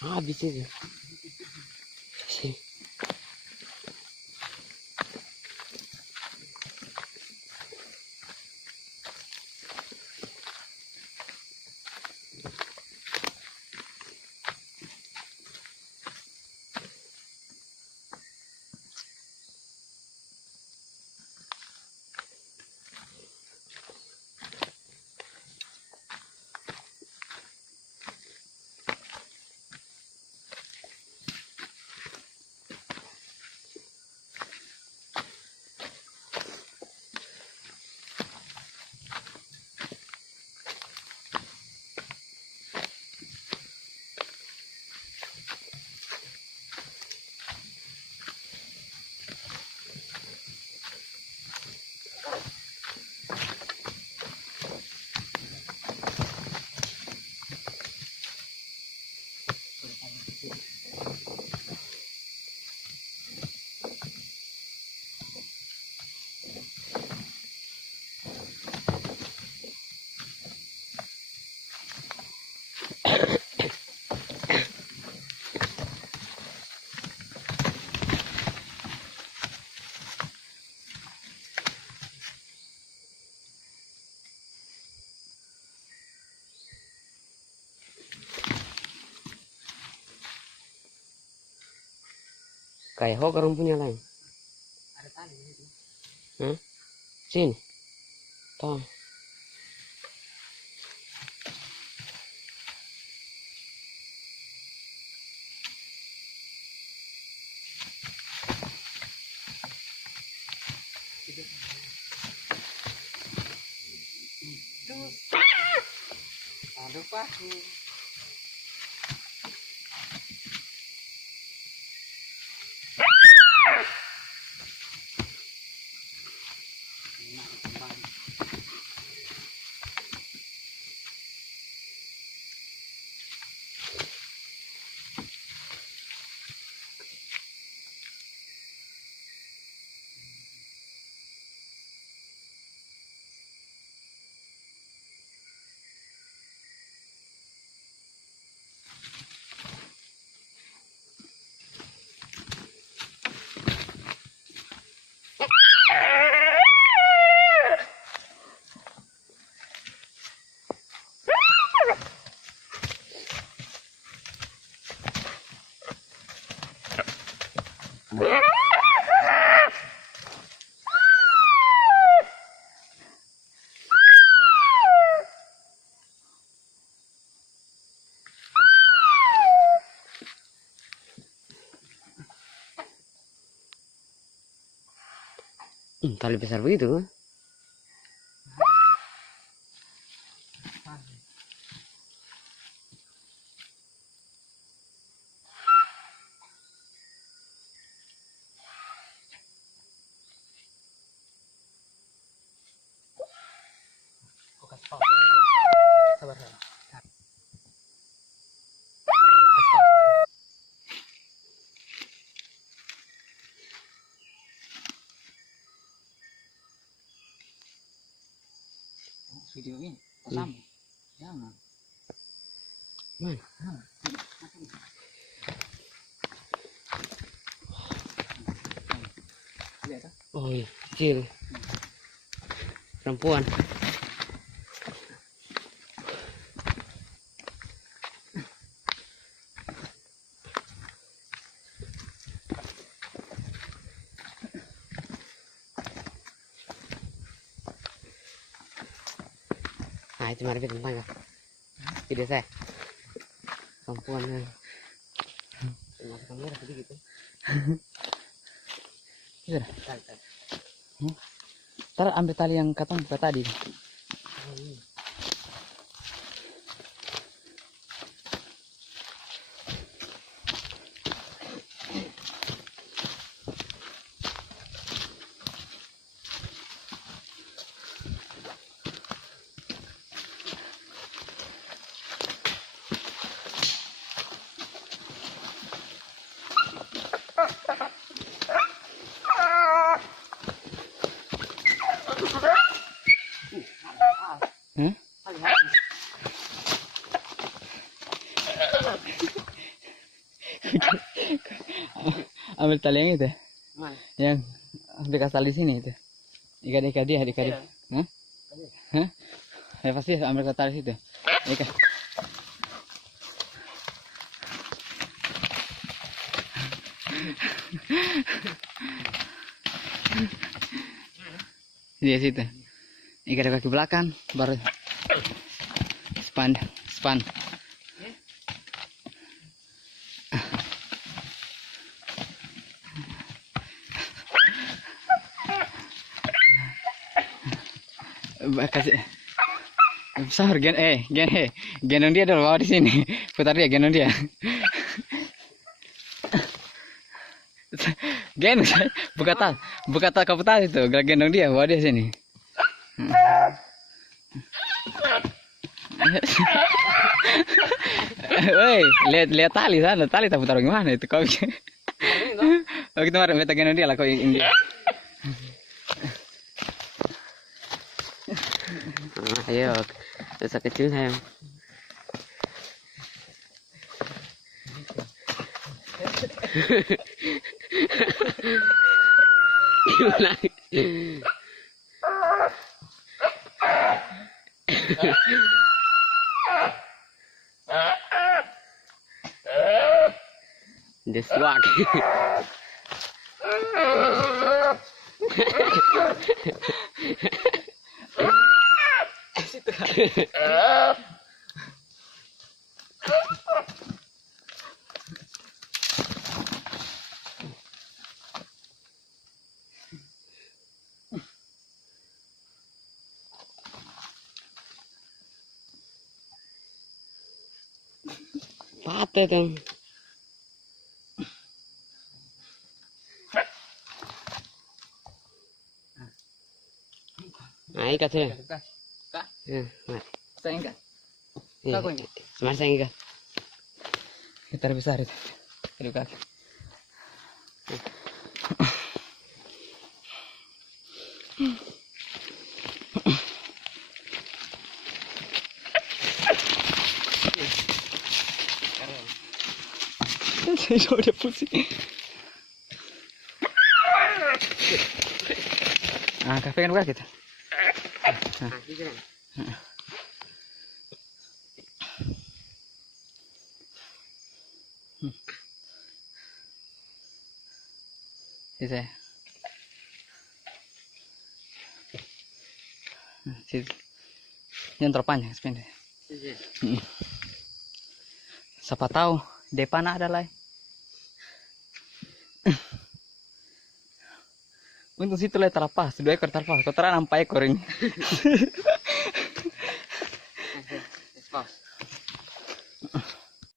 Habis itu. Sih. Kayak ho orang punya lain. Ada tali di situ. Sini. Toh. Terus. Aduh paku. Tali besar begitu. Sabar, sabar. Video ini sama. Jangan. Mana? Lihat ah. Oh iya, kecil. Perempuan. Nah, itu mari tentang ya. Tidak saya. Perempuan. Masuk kamera sedikit. Sudah. Tali. Ntar ambil tali yang katong buka tadi. Oh, iya. Hah? Ambil tali yang itu, Mana? yang bekas tali sini itu. Ikat dia. Hah? Hah? Ya pasti ambil ke tali situ. Ikat. Di situ. Ikat di kaki belakang, baru span. Kasih besar gendong dia dulu, bawa di sini. Putar dia, gendong dia. Buka tas kapu tas itu, gendong dia, bawa dia sini. Woi, lihat tali sana, tali tak taruh gimana itu kau. Oh, kita kemarin beta gendong dia lah kau ini. Ayo, dosa kecil sayang. Gimana? Deswak. Patah tuh. Nah, ikat sih. Mari. Saya enggak. Iya. Aku ini. Semar saya ikat. Gitar besar itu. Aduh kaki. Saya udah pusing. Ah, kafe kan buka kita. Nah, gitu kan. Bisa. Situ. Yang terpanjang sependek. Siapa tahu depan ada lah. Untuk situ lah terlepas, 2 ekor terlepas. Kau terang 4 ekor ini. Pas.